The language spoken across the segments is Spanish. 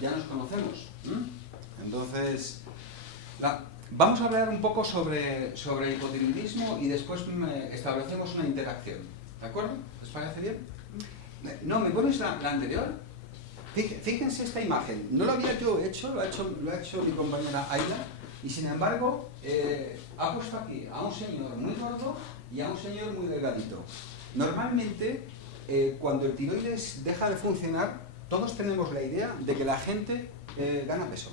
ya nos conocemos. Entonces, vamos a hablar un poco sobre hipotiroidismo y después establecemos una interacción. ¿De acuerdo? ¿Les parece bien? No, ¿me pones la anterior? Fíjense esta imagen. No lo había yo hecho, lo ha hecho mi compañera Ayla, y sin embargo ha puesto aquí a un señor muy gordo y a un señor muy delgadito. Normalmente, cuando el tiroides deja de funcionar, todos tenemos la idea de que la gente gana peso.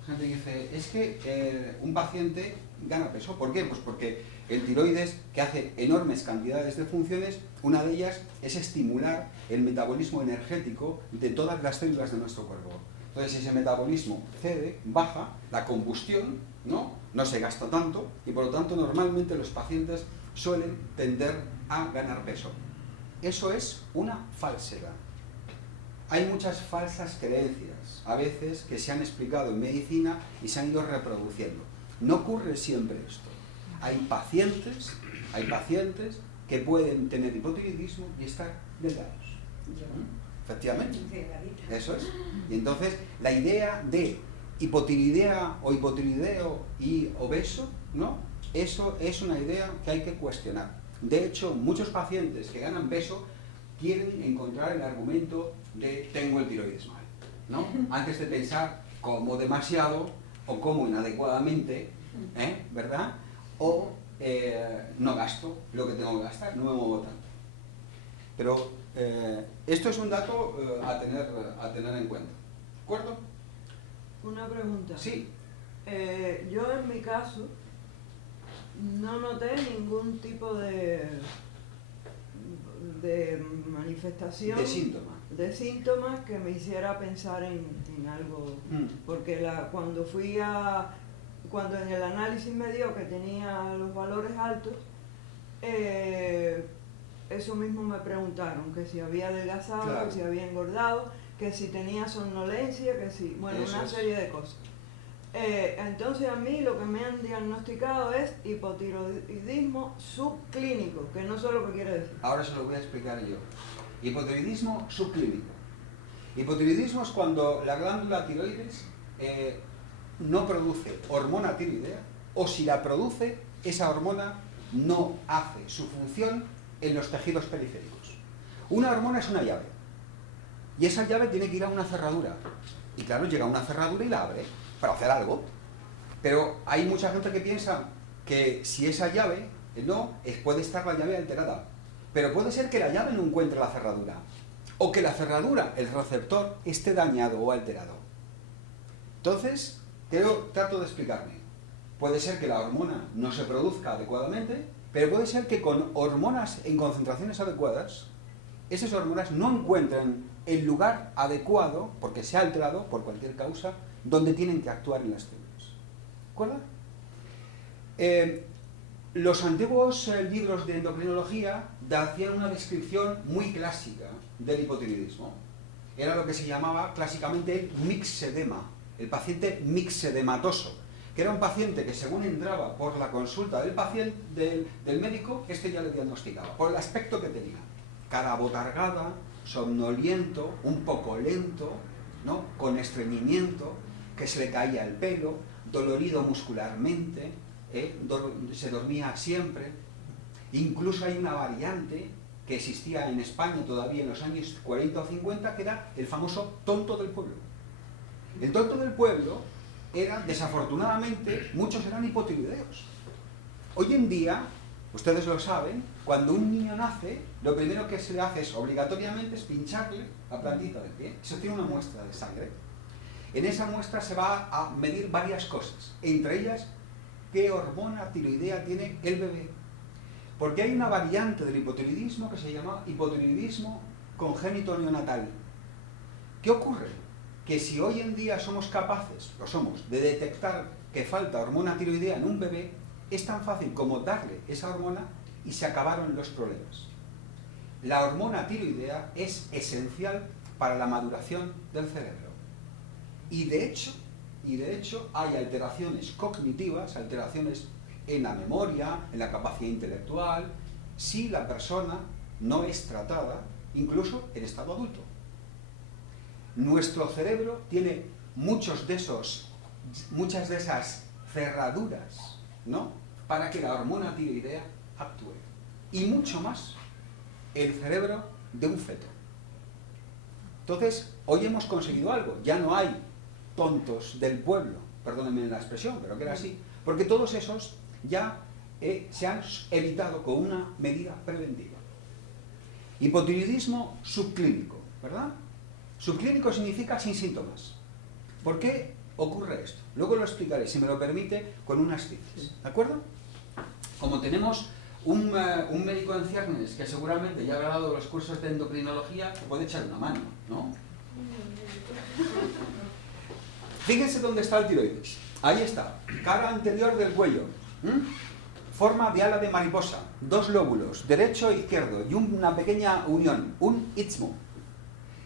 La gente dice, es que un paciente gana peso. ¿Por qué? Pues porque el tiroides, que hace enormes cantidades de funciones, una de ellas es estimular el metabolismo energético de todas las células de nuestro cuerpo. Entonces, ese metabolismo cede, baja, la combustión no se gasta tanto, y por lo tanto normalmente los pacientes suelen tender a ganar peso. Eso es una falsedad. Hay muchas falsas creencias, a veces, que se han explicado en medicina y se han ido reproduciendo. No ocurre siempre esto. Hay pacientes que pueden tener hipotiroidismo y estar delgados. Efectivamente. Eso es. Y entonces, la idea de hipotiroidea o hipotiroideo y obeso, eso es una idea que hay que cuestionar. De hecho, muchos pacientes que ganan peso quieren encontrar el argumento de tengo el tiroides mal, antes de pensar como demasiado o como inadecuadamente, ¿verdad? O no gasto lo que tengo que gastar, no me muevo tanto. Pero esto es un dato a tener en cuenta. ¿De acuerdo? Una pregunta. Sí. Yo en mi caso no noté ningún tipo de manifestación, de síntomas que me hiciera pensar en algo, porque cuando en el análisis me dio que tenía los valores altos, eso mismo me preguntaron, que si había adelgazado, claro, que si había engordado, que si tenía somnolencia, que si, bueno, eso, una serie de cosas. Entonces a mí lo que me han diagnosticado es hipotiroidismo subclínico, que no sé lo que quiere decir. Ahora se lo voy a explicar yo. Hipotiroidismo subclínico. Hipotiroidismo es cuando la glándula tiroides no produce hormona tiroidea, o si la produce, esa hormona no hace su función en los tejidos periféricos. Una hormona es una llave, y esa llave tiene que ir a una cerradura. Y claro, llega a una cerradura y la abre para hacer algo. Pero hay mucha gente que piensa que si esa llave puede estar la llave alterada. Pero puede ser que la llave no encuentre la cerradura, o que la cerradura, el receptor, esté dañado o alterado. Entonces, trato de explicarme. Puede ser que la hormona no se produzca adecuadamente, pero puede ser que con hormonas en concentraciones adecuadas, esas hormonas no encuentren el lugar adecuado, porque se ha alterado por cualquier causa, donde tienen que actuar en las células. ¿De acuerdo? Los antiguos libros de endocrinología hacían una descripción muy clásica del hipotiroidismo. Era lo que se llamaba clásicamente el mixedema, el paciente mixedematoso, que era un paciente que según entraba por la consulta del médico, ya le diagnosticaba, por el aspecto que tenía. Cara abotargada, somnoliento, un poco lento, con estreñimiento, que se le caía el pelo, dolorido muscularmente, se dormía siempre. Incluso hay una variante que existía en España todavía en los años 40 o 50, que era el famoso tonto del pueblo. El tonto del pueblo era, desafortunadamente, muchos eran hipotiroideos. Hoy en día, ustedes lo saben, cuando un niño nace, lo primero que se le hace obligatoriamente es pincharle la plantita del pie. Eso tiene una muestra de sangre. En esa muestra se va a medir varias cosas, entre ellas, qué hormona tiroidea tiene el bebé. Porque hay una variante del hipotiroidismo que se llama hipotiroidismo congénito neonatal. ¿Qué ocurre? Que si hoy en día somos capaces, de detectar que falta hormona tiroidea en un bebé, es tan fácil como darle esa hormona y se acabaron los problemas. La hormona tiroidea es esencial para la maduración del cerebro. Y de hecho hay alteraciones cognitivas, alteraciones en la memoria, en la capacidad intelectual, si la persona no es tratada, incluso en estado adulto. nuestro cerebro tiene muchas de esas cerraduras, ¿no?, para que la hormona tiroidea actúe. Y mucho más el cerebro de un feto. Entonces, hoy hemos conseguido algo. Ya no hay tontos del pueblo, perdónenme la expresión, pero que era así, porque todos esos ya se han evitado con una medida preventiva. Hipotiroidismo subclínico, ¿verdad? Subclínico significa sin síntomas. ¿Por qué ocurre esto? Luego lo explicaré, si me lo permite, con unas cifras, ¿de acuerdo? Como tenemos un médico en ciernes que seguramente ya habrá dado los cursos de endocrinología, puede echar una mano, ¿no? Fíjense dónde está el tiroides. Ahí está, cara anterior del cuello, forma de ala de mariposa, dos lóbulos, derecho e izquierdo, y una pequeña unión, un istmo.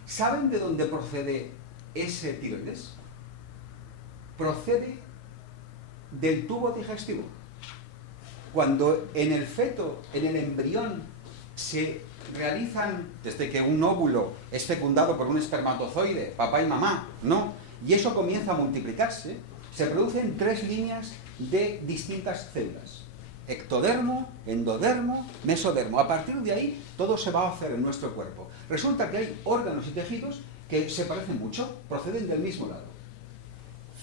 ¿Saben de dónde procede ese tiroides? Procede del tubo digestivo. Cuando en el feto, en el embrión, se realizan, desde que un óvulo es fecundado por un espermatozoide, papá y mamá, ¿no?, y eso comienza a multiplicarse, se producen 3 líneas de distintas células: ectodermo, endodermo, mesodermo. A partir de ahí, todo se va a hacer en nuestro cuerpo. Resulta que hay órganos y tejidos que se parecen mucho, proceden del mismo lado.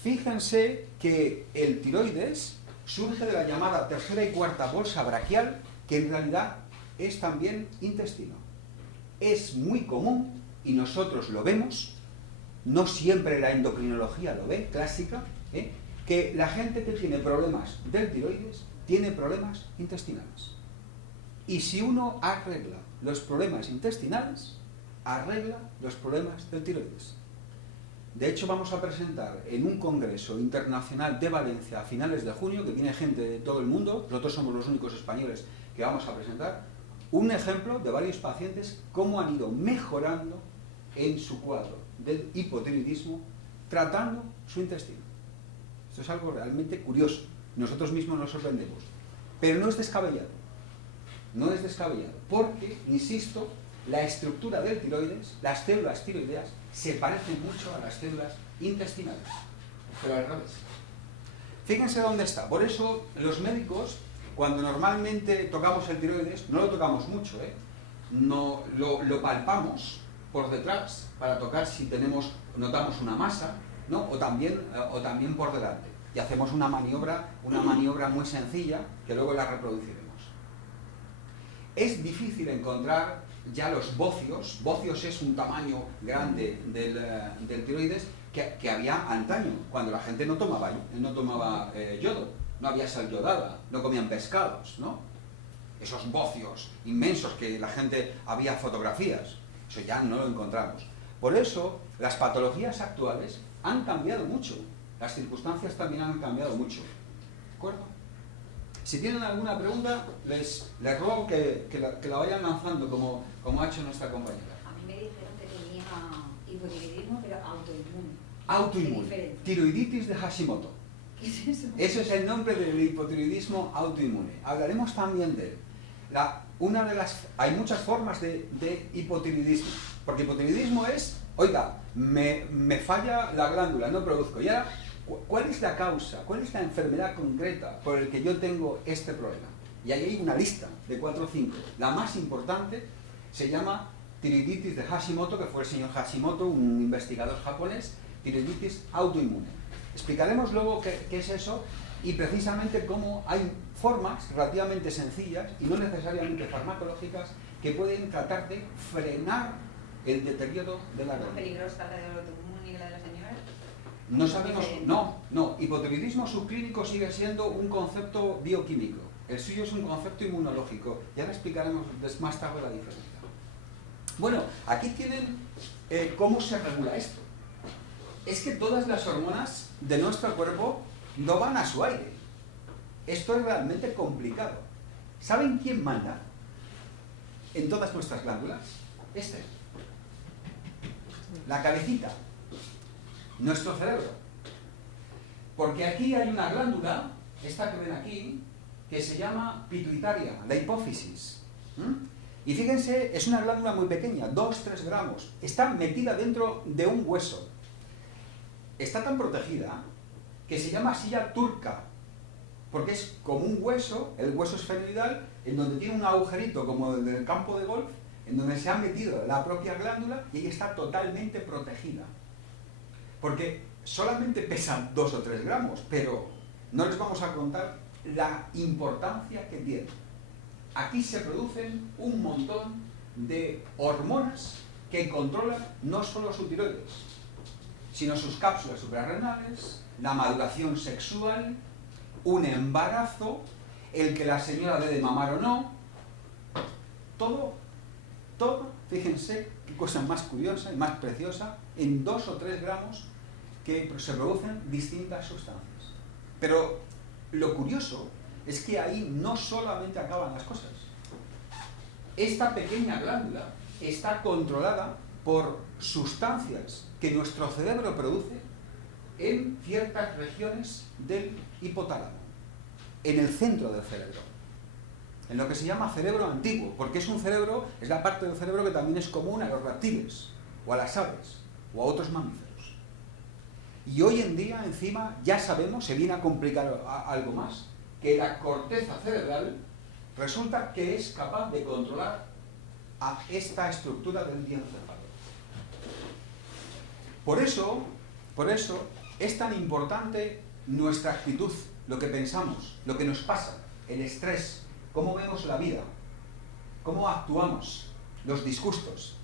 Fíjense que el tiroides surge de la llamada tercera y cuarta bolsa braquial, que en realidad es también intestino. Es muy común, y nosotros lo vemos, no siempre la endocrinología lo ve, clásica, que la gente que tiene problemas del tiroides tiene problemas intestinales. Y si uno arregla los problemas intestinales, arregla los problemas del tiroides. De hecho, vamos a presentar en un congreso internacional de Valencia a finales de junio, que viene gente de todo el mundo, nosotros somos los únicos españoles que vamos a presentar, un ejemplo de varios pacientes cómo han ido mejorando en su cuadro del hipotiroidismo tratando su intestino. Esto es algo realmente curioso. Nosotros mismos nos sorprendemos. Pero no es descabellado. No es descabellado. Porque, insisto, la estructura del tiroides, las células tiroideas, se parecen mucho a las células intestinales. Pero al revés. Fíjense dónde está. Por eso los médicos, cuando normalmente tocamos el tiroides, no lo tocamos mucho, no, lo palpamos por detrás para tocar si notamos una masa, ¿no?, o también por delante. Y hacemos una maniobra muy sencilla que luego la reproduciremos. Es difícil encontrar ya los bocios. Bocios es un tamaño grande del tiroides que había antaño, cuando la gente no tomaba yodo, no había sal yodada, no comían pescados, ¿no? Esos bocios inmensos que la gente, había fotografías, eso ya no lo encontramos. Por eso, las patologías actuales han cambiado mucho, las circunstancias también han cambiado mucho. ¿De acuerdo? Si tienen alguna pregunta, les ruego que la vayan lanzando, como ha hecho nuestra compañera. A mí me dijeron que tenía hipotiroidismo, pero autoinmune. Autoinmune. Tiroiditis de Hashimoto. ¿Qué es eso? Ese es el nombre del hipotiroidismo autoinmune. Hablaremos también de él. Hay muchas formas de hipotiroidismo. Porque hipotiroidismo es, oiga, me falla la glándula, no produzco. Y ahora, ¿cuál es la causa? ¿Cuál es la enfermedad concreta por la que yo tengo este problema? Y ahí hay una lista de 4 o 5. La más importante se llama tiroiditis de Hashimoto, que fue el señor Hashimoto, un investigador japonés, tiroiditis autoinmune. Explicaremos luego qué es eso y precisamente cómo hay formas relativamente sencillas y no necesariamente farmacológicas que pueden tratar de frenar el deterioro de la glándula. ¿Es peligrosa la de autoinmune y la de la señora? No sabemos, no. Hipotiroidismo subclínico sigue siendo un concepto bioquímico. El suyo es un concepto inmunológico. Ya le explicaremos más tarde la diferencia. Bueno, aquí tienen cómo se regula esto. Es que todas las hormonas de nuestro cuerpo no van a su aire. Esto es realmente complicado. ¿Saben quién manda en todas nuestras glándulas? La cabecita. Nuestro cerebro. Porque aquí hay una glándula, esta que ven aquí, que se llama pituitaria, la hipófisis. Y fíjense, es una glándula muy pequeña, 2-3 gramos. Está metida dentro de un hueso. Está tan protegida que se llama silla turca, porque es como un hueso, el hueso esfenoidal, en donde tiene un agujerito como el del campo de golf, en donde se ha metido la propia glándula y ella está totalmente protegida. Porque solamente pesan 2 o 3 gramos, pero no les vamos a contar la importancia que tiene. Aquí se producen un montón de hormonas que controlan no solo su tiroides, sino sus cápsulas suprarrenales, la maduración sexual, un embarazo, el que la señora dé de mamar o no, todo, fíjense qué cosa más curiosa y más preciosa, en 2 o 3 gramos que se producen distintas sustancias. Pero lo curioso es que ahí no solamente acaban las cosas. Esta pequeña glándula está controlada por sustancias que nuestro cerebro produce en ciertas regiones del hipotálamo, en el centro del cerebro, en lo que se llama cerebro antiguo, porque es un cerebro, es la parte del cerebro que también es común a los reptiles, o a las aves, o a otros mamíferos. Y hoy en día, encima, ya sabemos, se viene a complicar algo más, que la corteza cerebral resulta que es capaz de controlar a esta estructura del diencéfalo. Por eso es tan importante nuestra actitud, lo que pensamos, lo que nos pasa, el estrés, cómo vemos la vida, cómo actuamos, los disgustos,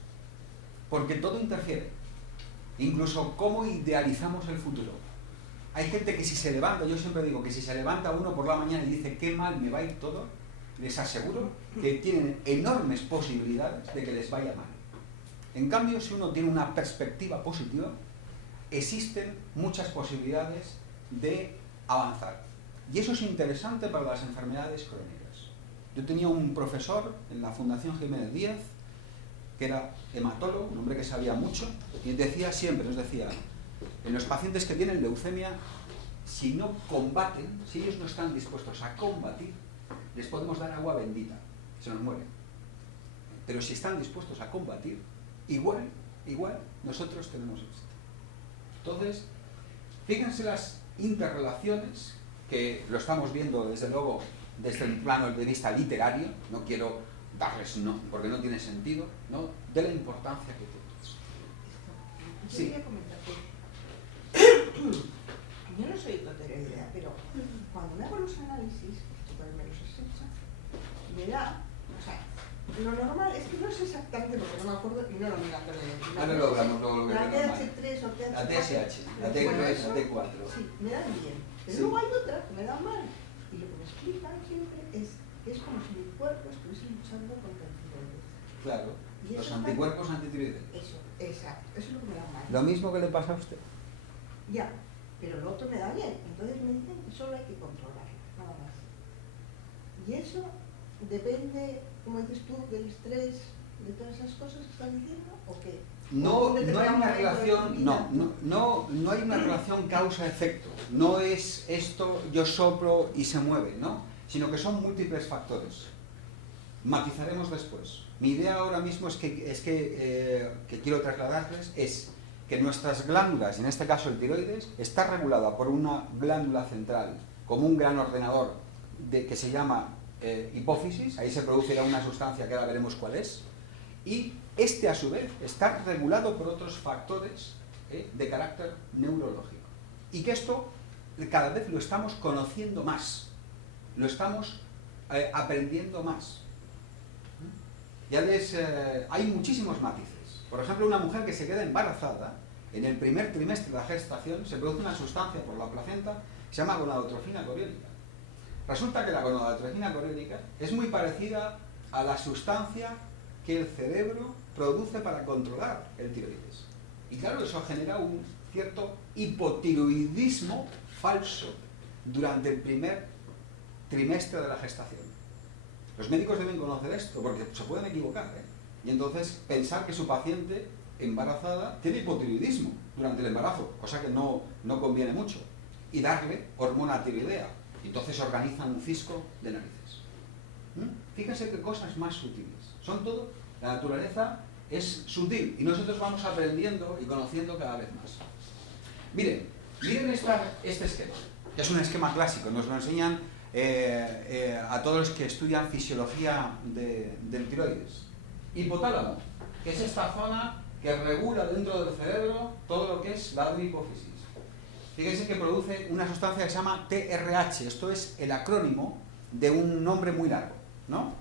porque todo interfiere, incluso cómo idealizamos el futuro. Hay gente que si se levanta, yo siempre digo que si se levanta uno por la mañana y dice qué mal me va a ir todo, les aseguro que tienen enormes posibilidades de que les vaya mal. En cambio, si uno tiene una perspectiva positiva, existen muchas posibilidades de avanzar. Y eso es interesante para las enfermedades crónicas. Yo tenía un profesor en la Fundación Jiménez Díaz, que era hematólogo, un hombre que sabía mucho, y decía siempre, nos decía, en los pacientes que tienen leucemia, si no combaten, si ellos no están dispuestos a combatir, les podemos dar agua bendita, se nos mueren. Pero si están dispuestos a combatir, igual nosotros tenemos éxito. Entonces, fíjense las interrelaciones, que lo estamos viendo desde luego desde el plano de vista literario, no quiero darles no, porque no tiene sentido, ¿no?, de la importancia que tiene. Yo Sí. quería comentarte, yo no soy hipotiroidea, pero cuando me hago los análisis, tú también me los has hecho, me da, o sea, lo normal es que no sé exactamente porque no me acuerdo y no lo miro antes de... Ahora lo hablamos luego La lo que es normal. TH3 o TH4. La TSH, la T3, la T4. Sí, me dan bien. Pero Sí. luego hay otras que me dan mal. Y lo que me explican siempre es que es como si mi cuerpo estuviese luchando contra el tiroides. Claro, Y los eso anticuerpos antitiroideos. Eso, exacto. Eso es lo que me da mal. Lo mismo que le pasa a usted. Ya, pero lo otro me da bien. Entonces me dicen que solo hay que controlarlo, nada más. Y eso depende, como dices tú, del estrés, de todas esas cosas que estás diciendo, ¿o qué? No hay una relación, no hay una relación causa-efecto. No es esto, yo soplo y se mueve, ¿no? Sino que son múltiples factores. Matizaremos después. Mi idea ahora mismo que quiero trasladarles es que nuestras glándulas, en este caso el tiroides, está regulada por una glándula central, como un gran ordenador que se llama hipófisis. Ahí se produce ya una sustancia que ahora veremos cuál es. Y este, a su vez, está regulado por otros factores de carácter neurológico. Y que esto cada vez lo estamos conociendo más, lo estamos aprendiendo más. Ya hay muchísimos matices. Por ejemplo, una mujer que se queda embarazada, en el primer trimestre de la gestación, se produce una sustancia por la placenta que se llama gonadotrofina coriónica. Resulta que la gonadotrofina coriónica es muy parecida a la sustancia que el cerebro produce para controlar el tiroides. Y claro, eso genera un cierto hipotiroidismo falso durante el primer trimestre de la gestación. Los médicos deben conocer esto, porque se pueden equivocar, y entonces pensar que su paciente embarazada tiene hipotiroidismo durante el embarazo, cosa que no conviene mucho, y darle hormona tiroidea. Entonces organizan un cisco de narices. Fíjense qué cosas más sutiles. Son todo, la naturaleza es sutil y nosotros vamos aprendiendo y conociendo cada vez más. Miren este esquema, que es un esquema clásico, nos lo enseñan a todos los que estudian fisiología del tiroides. Hipotálamo, que es esta zona que regula dentro del cerebro todo lo que es la adenohipófisis. Fíjense que produce una sustancia que se llama TRH, esto es el acrónimo de un nombre muy largo, ¿no?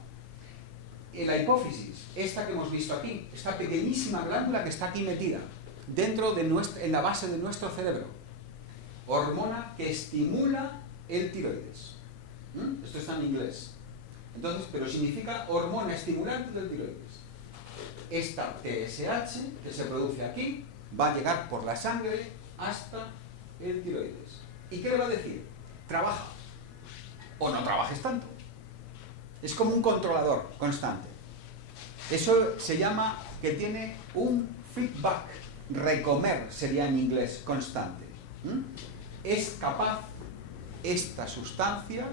En la hipófisis, esta que hemos visto aquí, esta pequeñísima glándula que está aquí metida, dentro de en la base de nuestro cerebro, hormona que estimula el tiroides. Esto está en inglés. Entonces, pero significa hormona estimulante del tiroides. Esta TSH que se produce aquí va a llegar por la sangre hasta el tiroides. ¿Y qué le va a decir? Trabaja. O no trabajes tanto. Es como un controlador constante. Eso se llama que tiene un feedback. Recomer sería en inglés constante. Es capaz esta sustancia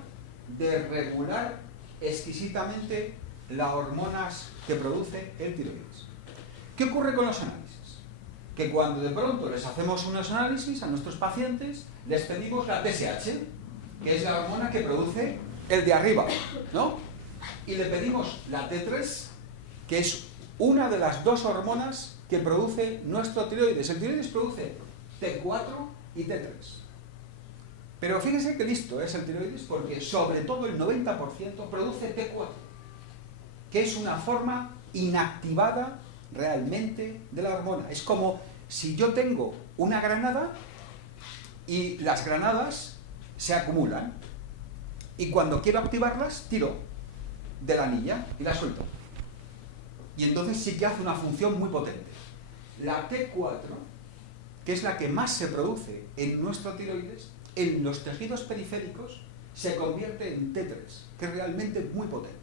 de regular exquisitamente las hormonas que produce el tiroides. ¿Qué ocurre con los análisis? Que cuando de pronto les hacemos unos análisis a nuestros pacientes, les pedimos la TSH, que es la hormona que produce el de arriba, ¿no? Y le pedimos la T3, que es una de las dos hormonas que produce nuestro tiroides. El tiroides produce T4 y T3. Pero fíjense que listo es el tiroides porque sobre todo el 90% produce T4, que es una forma inactivada realmente de la hormona. Es como si yo tengo una granada y las granadas se acumulan y cuando quiero activarlas tiro de la anilla y la suelto. Y entonces sí que hace una función muy potente. La T4, que es la que más se produce en nuestro tiroides, en los tejidos periféricos se convierte en T3, que es realmente muy potente.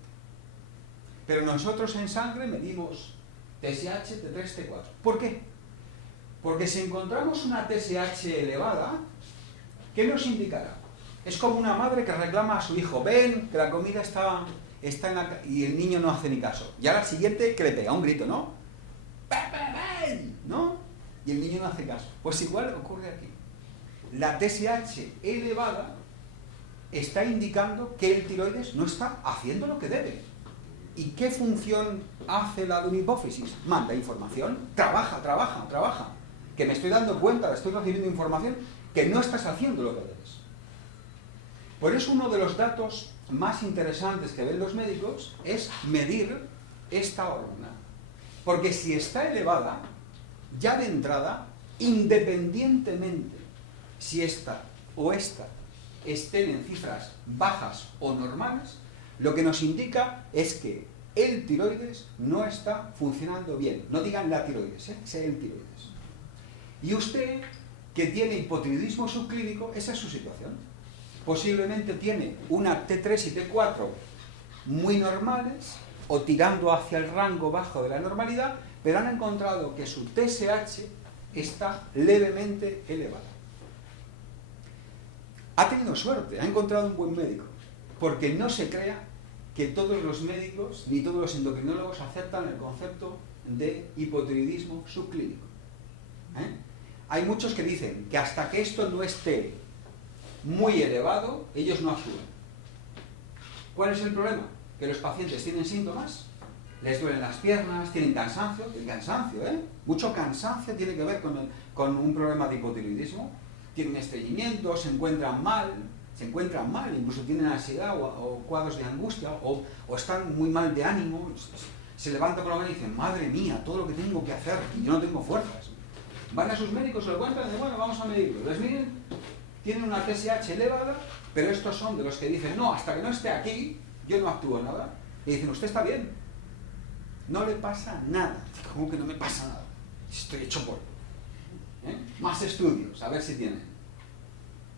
Pero nosotros en sangre medimos TSH, T3, T4. ¿Por qué? Porque si encontramos una TSH elevada, ¿qué nos indicará? Es como una madre que reclama a su hijo, ven, que la comida está en la... y el niño no hace ni caso. Y ahora al siguiente que le pega un grito, ¿no? ¡Ven! ¿No? Y el niño no hace caso. Pues igual ocurre aquí. La TSH elevada está indicando que el tiroides no está haciendo lo que debe. ¿Y qué función hace la adenohipófisis? Manda información, trabaja. Que me estoy dando cuenta, estoy recibiendo información que no estás haciendo lo que debes. Por eso uno de los datos más interesantes que ven los médicos es medir esta hormona. Porque si está elevada, ya de entrada, independientemente si esta o esta estén en cifras bajas o normales, lo que nos indica es que el tiroides no está funcionando bien. No digan la tiroides, sea el tiroides. Y usted, que tiene hipotiroidismo subclínico, esa es su situación. Posiblemente tiene una T3 y T4 muy normales o tirando hacia el rango bajo de la normalidad, pero han encontrado que su TSH está levemente elevada. Ha tenido suerte, ha encontrado un buen médico, porque no se crea que todos los médicos ni todos los endocrinólogos aceptan el concepto de hipotiroidismo subclínico. Hay muchos que dicen que hasta que esto no esté muy elevado, ellos no actúan. ¿Cuál es el problema? Que los pacientes tienen síntomas, les duelen las piernas, tienen cansancio, mucho cansancio tiene que ver con un problema de hipotiroidismo, tienen estreñimiento, se encuentran mal, incluso tienen ansiedad o cuadros de angustia o están muy mal de ánimo, se levantan por la mañana y dicen, madre mía, todo lo que tengo que hacer, yo no tengo fuerzas. Van a sus médicos, se lo cuentan y dicen, bueno, vamos a medirlo. Les miden, tienen una TSH elevada, pero estos son de los que dicen, no, hasta que no esté aquí, yo no actúo nada. Y dicen, usted está bien, no le pasa nada. ¿Cómo que no me pasa nada? Estoy hecho polvo. Más estudios, a ver si tienen.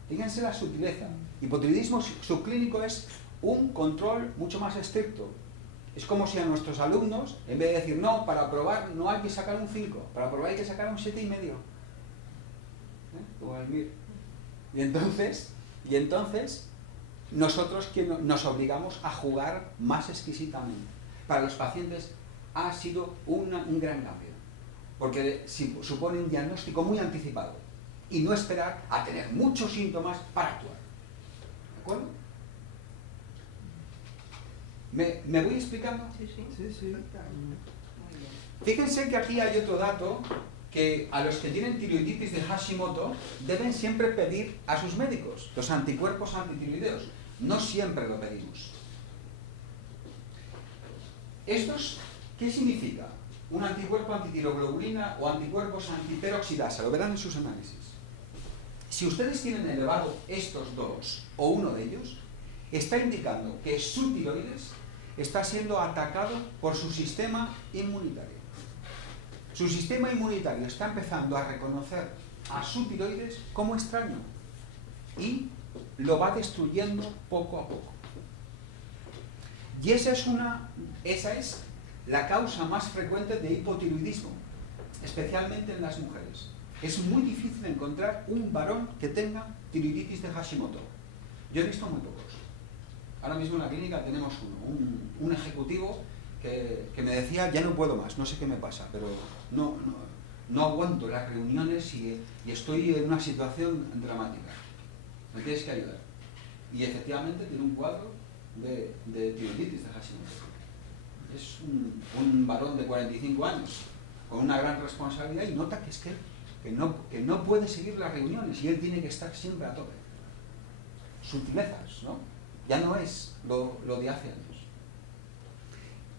Fíjense la sutileza. Hipotiroidismo subclínico es un control mucho más estricto. Es como si a nuestros alumnos, en vez de decir, no, para aprobar no hay que sacar un 5, para aprobar hay que sacar un 7,5. Como el MIR. Y entonces, nosotros nos obligamos a jugar más exquisitamente. Para los pacientes ha sido un gran cambio, porque supone un diagnóstico muy anticipado y no esperar a tener muchos síntomas para actuar. ¿De acuerdo? ¿Me voy explicando? Sí, sí. Sí, sí. Muy bien. Fíjense que aquí hay otro dato, que a los que tienen tiroiditis de Hashimoto deben siempre pedir a sus médicos los anticuerpos antitiroideos. No siempre lo pedimos. ¿Estos qué significa? Un anticuerpo antitiroglobulina o anticuerpos antiperoxidasa, lo verán en sus análisis. Si ustedes tienen elevado estos dos, o uno de ellos, está indicando que su tiroides está siendo atacado por su sistema inmunitario. Su sistema inmunitario está empezando a reconocer a su tiroides como extraño y lo va destruyendo poco a poco. Y esa es la causa más frecuente de hipotiroidismo, especialmente en las mujeres. Es muy difícil encontrar un varón que tenga tiroiditis de Hashimoto. Yo he visto muy pocos. Ahora mismo en la clínica tenemos un ejecutivo que me decía, ya no puedo más, no sé qué me pasa, pero no aguanto las reuniones y estoy en una situación dramática. Me tienes que ayudar. Y efectivamente tiene un cuadro de tiroiditis de Hashimoto. Es un varón de 45 años, con una gran responsabilidad, y nota que no puede seguir las reuniones y él tiene que estar siempre a tope. Sutilezas, ¿no? Ya no es lo de hace años.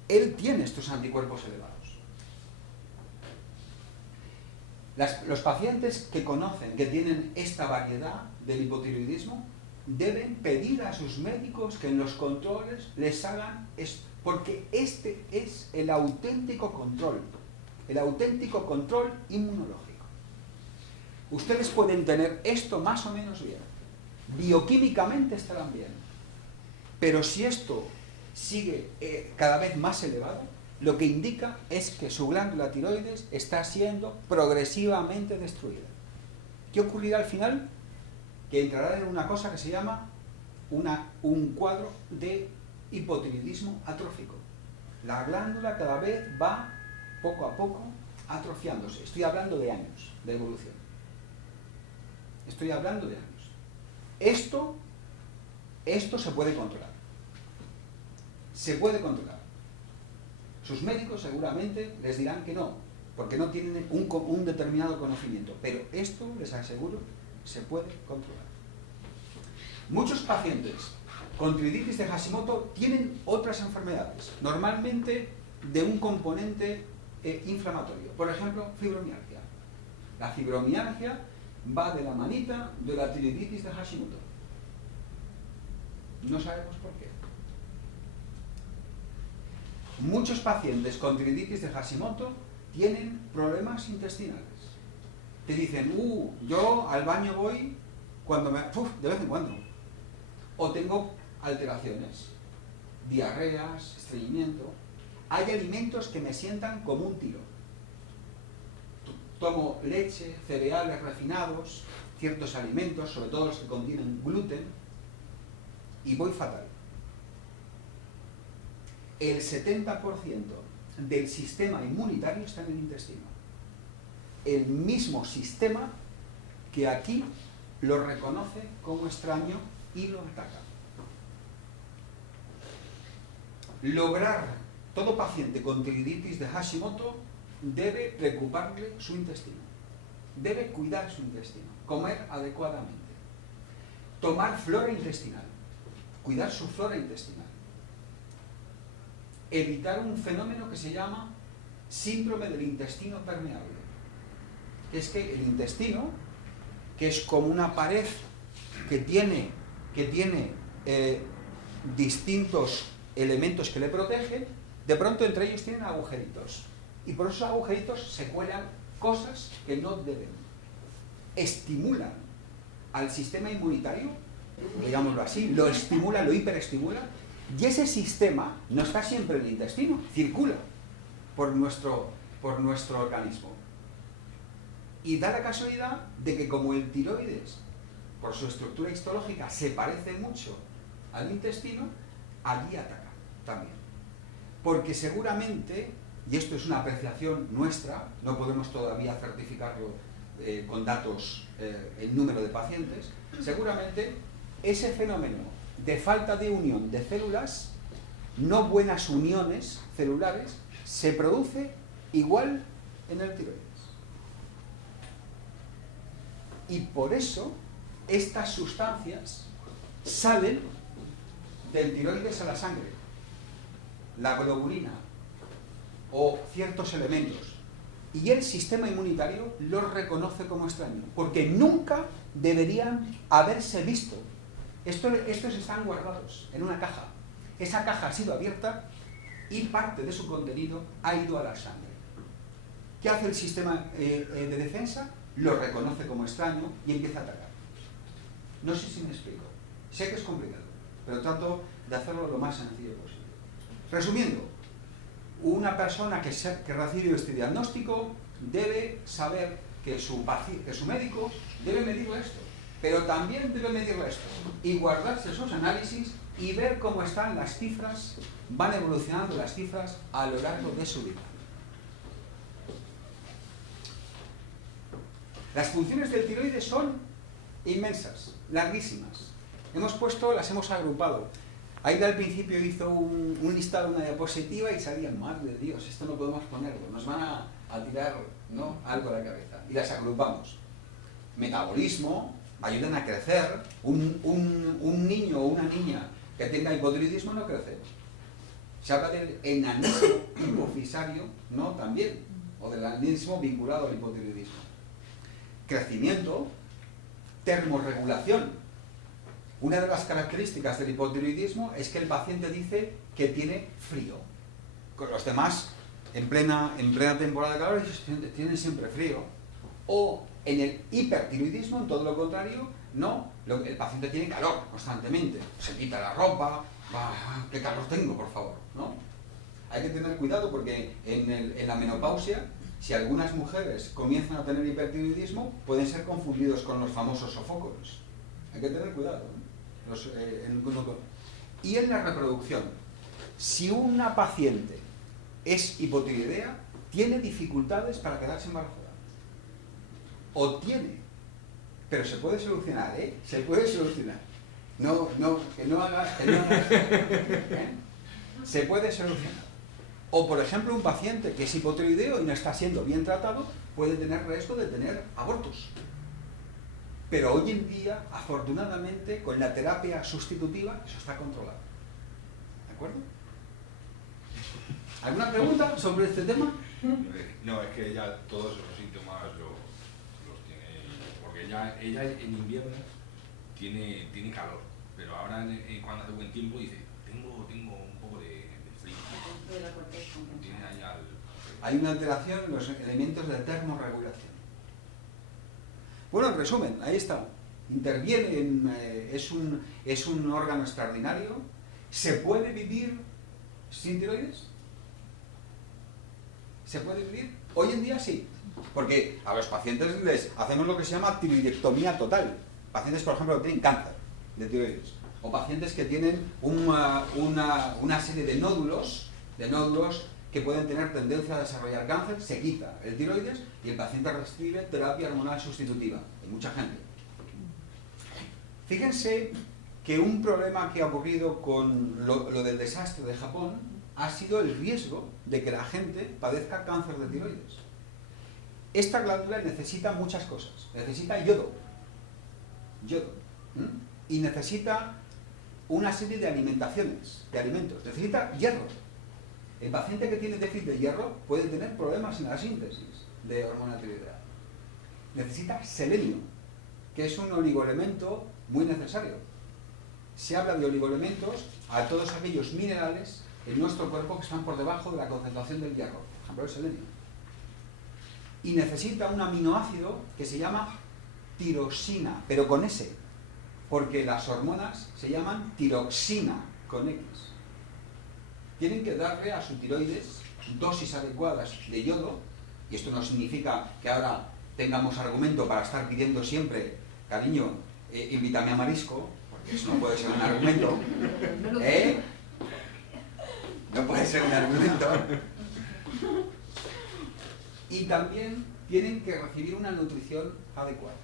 Él tiene estos anticuerpos elevados. Los pacientes que conocen que tienen esta variedad del hipotiroidismo deben pedir a sus médicos que en los controles les hagan esto, porque este es el auténtico control inmunológico. Ustedes pueden tener esto más o menos bien, bioquímicamente estarán bien, pero si esto sigue cada vez más elevado, lo que indica es que su glándula tiroides está siendo progresivamente destruida. ¿Qué ocurrirá al final? Que entrará en una cosa que se llama un cuadro de hipotiroidismo atrófico. La glándula cada vez va poco a poco atrofiándose. Estoy hablando de años de evolución. Estoy hablando de años. Esto se puede controlar. Se puede controlar. Sus médicos seguramente les dirán que no, porque no tienen un determinado conocimiento, pero esto, les aseguro, se puede controlar. Muchos pacientes con tiroiditis de Hashimoto tienen otras enfermedades, normalmente de un componente inflamatorio, por ejemplo, fibromialgia. La fibromialgia va de la manita de la tiroiditis de Hashimoto. No sabemos por qué. Muchos pacientes con tiroiditis de Hashimoto tienen problemas intestinales. Te dicen, yo al baño voy de vez en cuando. O tengo alteraciones, diarreas, estreñimiento. Hay alimentos que me sientan como un tiro. Tomo leche, cereales refinados, ciertos alimentos, sobre todo los que contienen gluten, y voy fatal. El 70% del sistema inmunitario está en el intestino. El mismo sistema que aquí lo reconoce como extraño y lo ataca. Todo paciente con tiroiditis de Hashimoto debe preocuparle su intestino. Debe cuidar su intestino, comer adecuadamente, tomar flora intestinal, cuidar su flora intestinal. Evitar un fenómeno que se llama síndrome del intestino permeable. Es que el intestino, que es como una pared que tiene distintos elementos que le protegen, de pronto entre ellos tienen agujeritos. Y por esos agujeritos se cuelan cosas que no deben. Estimulan al sistema inmunitario, digámoslo así, lo estimula, lo hiperestimula. Y ese sistema no está siempre en el intestino, circula por nuestro organismo. Y da la casualidad de que como el tiroides, por su estructura histológica, se parece mucho al intestino, allí ataca también. Porque seguramente y esto es una apreciación nuestra, no podemos todavía certificarlo con datos en número de pacientes, seguramente ese fenómeno de falta de unión de células, no buenas uniones celulares, se produce igual en el tiroides. Y por eso estas sustancias salen del tiroides a la sangre, la globulina o ciertos elementos, y el sistema inmunitario los reconoce como extraños, porque nunca deberían haberse visto. Estos están guardados en una caja. Esa caja ha sido abierta y parte de su contenido ha ido a la sangre. ¿Qué hace el sistema de defensa? Lo reconoce como extraño y empieza a atacar. No sé si me explico. Sé que es complicado, pero trato de hacerlo lo más sencillo posible. Resumiendo, una persona que recibe este diagnóstico debe saber que su médico debe medirle esto, pero también debe medirle esto y guardarse sus análisis y ver cómo están las cifras, van evolucionando las cifras a lo largo de su vida. Las funciones del tiroides son inmensas, larguísimas. Las hemos agrupado. Aida al principio hizo un listado, una diapositiva y salían, madre de Dios, esto no podemos ponerlo, nos van a tirar, ¿no?, algo a la cabeza. Y las agrupamos. Metabolismo, ayudan a crecer. Un niño o una niña que tenga hipotiroidismo no crece. Se habla del enanismo hipofisario, ¿no?, también, o del enanismo vinculado al hipotiroidismo. Crecimiento, termorregulación. Una de las características del hipotiroidismo es que el paciente dice que tiene frío. Con los demás, en plena temporada de calor, ellos tienen siempre frío. O en el hipertiroidismo, en todo lo contrario, no, el paciente tiene calor constantemente. Se quita la ropa, ¿qué calor tengo, por favor?, ¿no? Hay que tener cuidado porque en la menopausia, si algunas mujeres comienzan a tener hipertiroidismo, pueden ser confundidos con los famosos sofocos. Hay que tener cuidado, ¿no? Y en la reproducción, si una paciente es hipotiroidea, tiene dificultades para quedarse embarazada. O tiene, pero se puede solucionar, ¿eh? Se puede solucionar. Que no hagas. ¿Eh? Se puede solucionar. O, por ejemplo, un paciente que es hipotiroideo y no está siendo bien tratado, puede tener riesgo de tener abortos. Pero hoy en día, afortunadamente, con la terapia sustitutiva, eso está controlado. ¿De acuerdo? ¿Alguna pregunta sobre este tema? No, es que ella todos esos síntomas los tiene, porque ella en invierno tiene calor, pero ahora cuando hace buen tiempo dice, tengo un poco de frío. Tiene allá Hay una alteración en los elementos de termorregulación. Bueno, en resumen, ahí está. Interviene, es un órgano extraordinario. ¿Se puede vivir sin tiroides? ¿Se puede vivir? Hoy en día sí. Porque a los pacientes les hacemos lo que se llama tiroidectomía total. Pacientes, por ejemplo, que tienen cáncer de tiroides. O pacientes que tienen una serie de nódulos que pueden tener tendencia a desarrollar cáncer, se quita el tiroides y el paciente recibe terapia hormonal sustitutiva. Hay mucha gente. Fíjense que un problema que ha ocurrido con lo del desastre de Japón ha sido el riesgo de que la gente padezca cáncer de tiroides. Esta glándula necesita muchas cosas. Necesita yodo. Y necesita una serie de alimentos. Necesita hierro. El paciente que tiene déficit de hierro puede tener problemas en la síntesis de hormona tiroidea. Necesita selenio, que es un oligoelemento muy necesario. Se habla de oligoelementos a todos aquellos minerales en nuestro cuerpo que están por debajo de la concentración del hierro, por ejemplo el selenio. Y necesita un aminoácido que se llama tirosina, pero con S, porque las hormonas se llaman tiroxina, con X. Tienen que darle a su tiroides dosis adecuadas de yodo, y esto no significa que ahora tengamos argumento para estar pidiendo siempre, cariño, invítame a marisco, porque eso no puede ser un argumento, No puede ser un argumento. Y también tienen que recibir una nutrición adecuada.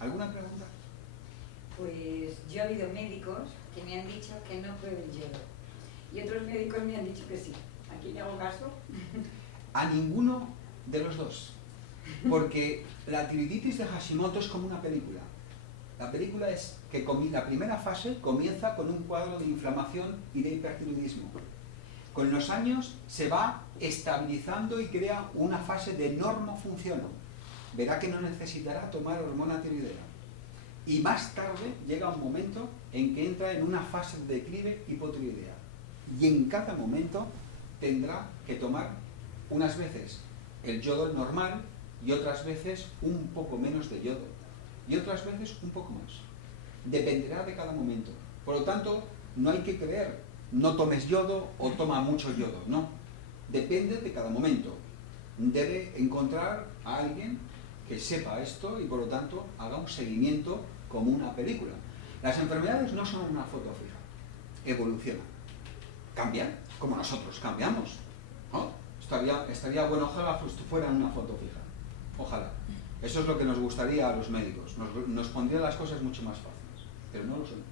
¿Alguna pregunta? Pues yo he habido médicos que me han dicho que no prueben yodo. Y otros médicos me han dicho que sí. ¿A quién le hago caso? A ninguno de los dos. Porque la tiroiditis de Hashimoto es como una película. La película es que la primera fase comienza con un cuadro de inflamación y de hipertiroidismo. Con los años se va estabilizando y crea una fase de normofunción. Verá que no necesitará tomar hormona tiroidea. Y más tarde llega un momento en que entra en una fase de declive hipotiroidea. Y en cada momento tendrá que tomar unas veces el yodo normal y otras veces un poco menos de yodo. Y otras veces un poco más. Dependerá de cada momento. Por lo tanto, no hay que creer, no tomes yodo o toma mucho yodo. No. Depende de cada momento. Debe encontrar a alguien que sepa esto y por lo tanto haga un seguimiento como una película. Las enfermedades no son una foto fija, evolucionan, cambian, como nosotros cambiamos, ¿no? Estaría bueno, ojalá fuera una foto fija, ojalá. Eso es lo que nos gustaría a los médicos, nos pondría las cosas mucho más fáciles, pero no lo son.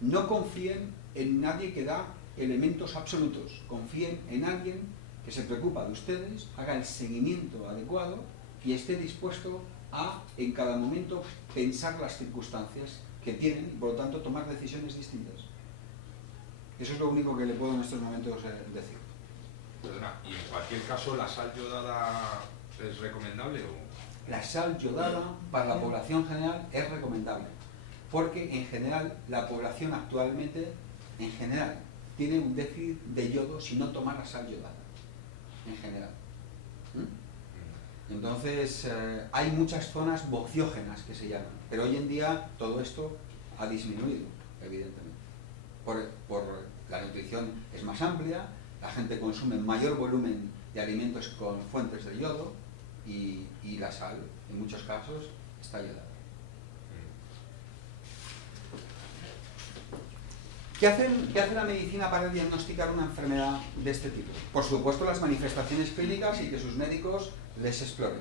No confíen en nadie que da elementos absolutos, confíen en alguien que se preocupa de ustedes, haga el seguimiento adecuado y esté dispuesto a, en cada momento, pensar las circunstancias que tienen y, por lo tanto, tomar decisiones distintas. Eso es lo único que le puedo en estos momentos decir. Perdona, ¿y en cualquier caso la sal yodada es recomendable o...? La sal yodada para la población general es recomendable, porque en general la población actualmente, en general, tiene un déficit de yodo si no tomara sal yodada, en general. Entonces, hay muchas zonas bociógenas que se llaman, pero hoy en día todo esto ha disminuido, evidentemente. Por la nutrición es más amplia, la gente consume mayor volumen de alimentos con fuentes de yodo y la sal, en muchos casos, está yodada. ¿Qué hace la medicina para diagnosticar una enfermedad de este tipo? Por supuesto, las manifestaciones clínicas y que sus médicos les exploren.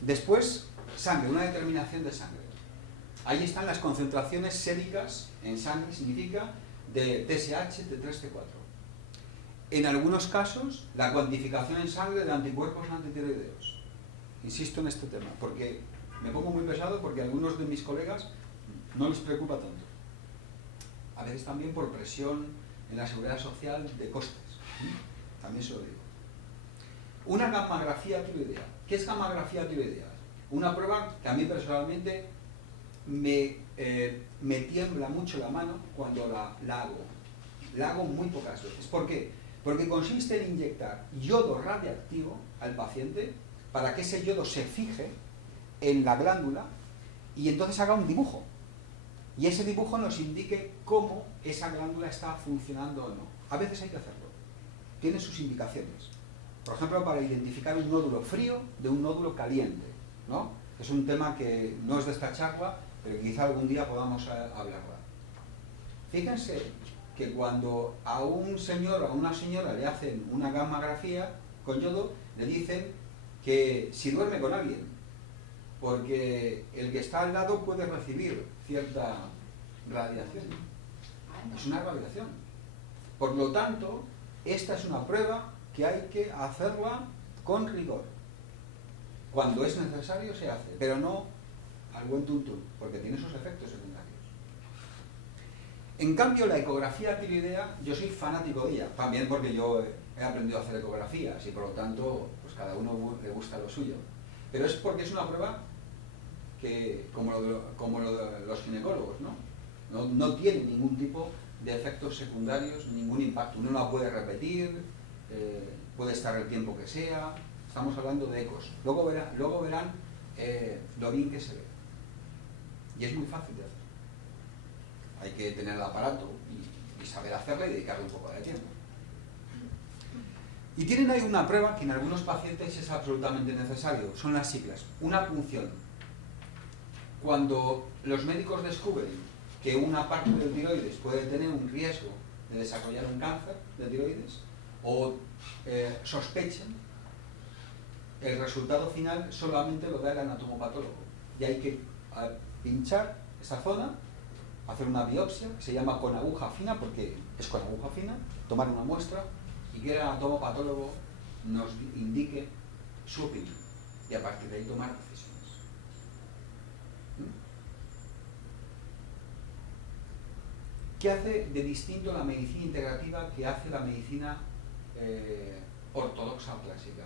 Después, sangre, una determinación de sangre. Ahí están las concentraciones séricas en sangre, significa de TSH, T3, T4. En algunos casos, la cuantificación en sangre de anticuerpos antitiroideos. Insisto en este tema, porque me pongo muy pesado porque a algunos de mis colegas no les preocupa tanto. A veces también por presión en la seguridad social de costes. También se lo digo. Una gammagrafía tiroidea. ¿Qué es gammagrafía tiroidea? Una prueba que a mí personalmente me tiembla mucho la mano cuando la hago. La hago muy pocas veces. ¿Por qué? Porque consiste en inyectar yodo radiactivo al paciente para que ese yodo se fije en la glándula y entonces haga un dibujo. Y ese dibujo nos indique cómo esa glándula está funcionando o no. A veces hay que hacerlo. Tiene sus indicaciones. Por ejemplo, para identificar un nódulo frío de un nódulo caliente, ¿no? Es un tema que no es de esta charla, pero quizá algún día podamos hablarla. Fíjense que cuando a un señor o a una señora le hacen una gammagrafía con yodo, le dicen que si duerme con alguien, porque el que está al lado puede recibir cierta radiación. Es una radiación. Por lo tanto, esta es una prueba que hay que hacerla con rigor. Cuando es necesario se hace, pero no al buen tuntún, porque tiene sus efectos secundarios. En cambio, la ecografía tiroidea, yo soy fanático de ella, también porque yo he aprendido a hacer ecografías y por lo tanto, pues cada uno le gusta lo suyo. Pero es porque es una prueba que, como lo de los ginecólogos, no tiene ningún tipo de efectos secundarios, ningún impacto. Uno la puede repetir, puede estar el tiempo que sea. Estamos hablando de ecos. Luego verán lo bien que se ve. Y es muy fácil de hacer. Hay que tener el aparato y saber hacerla y dedicarle un poco de tiempo. Y tienen ahí una prueba que en algunos pacientes es absolutamente necesario. Son las siglas. Una punción. Cuando los médicos descubren que una parte del tiroides puede tener un riesgo de desarrollar un cáncer de tiroides, o sospechen, el resultado final solamente lo da el anatomopatólogo. Y hay que pinchar esa zona, hacer una biopsia, que se llama con aguja fina, porque es con aguja fina, tomar una muestra y que el anatomopatólogo nos indique su opinión. Y a partir de ahí tomar decisiones. ¿Qué hace de distinto la medicina integrativa que hace la medicina ortodoxa o clásica?